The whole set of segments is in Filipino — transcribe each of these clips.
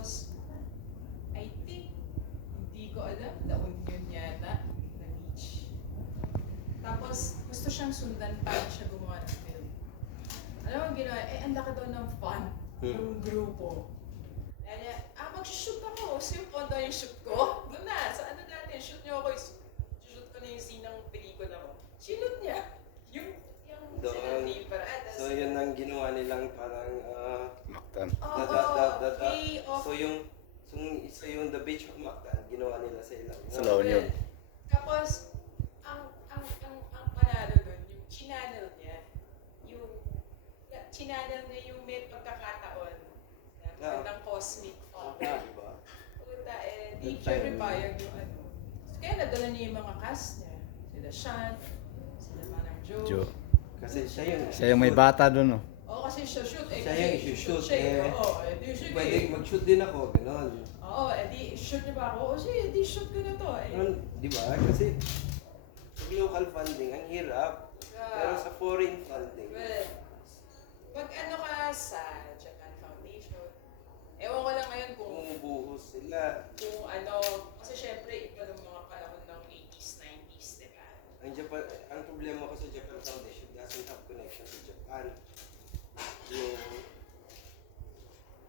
Tapos, I think, hindi ko alam, La Union yata, na beach. Tapos, gusto siyang sundan pa siya gumawa ng film. Alam mo ang ginawa? Ang laki daw ng fun ng grupo. Kaya, mag-shoot ako. So yung kondo yung shoot ko. Doon na, sa ano natin, shoot niyo ako. Shoot ko na yung scene ng pelikula ko. Sinot niya. Yung sinabi para. So yun ang ginawa nilang parang Mactan. Way of... So yung The Beach of Mactan, ginawa nila sa ilang. Sa La Union. Tapos, ang panalo doon, yung chinanel niya, yung may pagkakataon na magandang cosmic fun. Diba? Puta di syempre payag yung ano. Kaya nadala niya yung mga cast niya. Sila Sean, sila Manang Joe. Jo. Kasi Siya yung may bata doon, no? Oo, kasi siya shoot. Siya yung isi-shoot. Oo, di shoot Pwede mag-shoot din ako, gano'n. Oo, di shoot niya ba ako? Oo, sige, di shoot ko na to. Di ba? Kasi sa local funding, ang hirap. Pero sa foreign funding, Well, pag ano ka sa Japan Foundation, ewan ko lang ngayon kung bumubuhos sila. kasi syempre iba ng mga panahon ng 80s, 90s, di ba? Ang problema ko sa Japan Foundation doesn't have connection to Japan.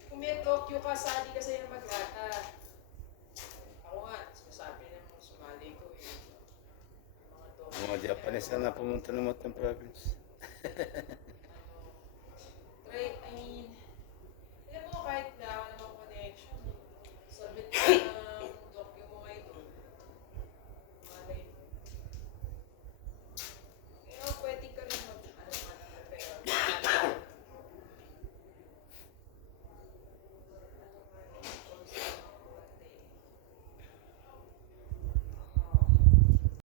Kung may Tokyo ka, sali ka sa'yo mag-ata. Ako nga, sinasabi na kung sumali ko Mga Tokyo. Mga Japanese na pumunta ng Mactan province.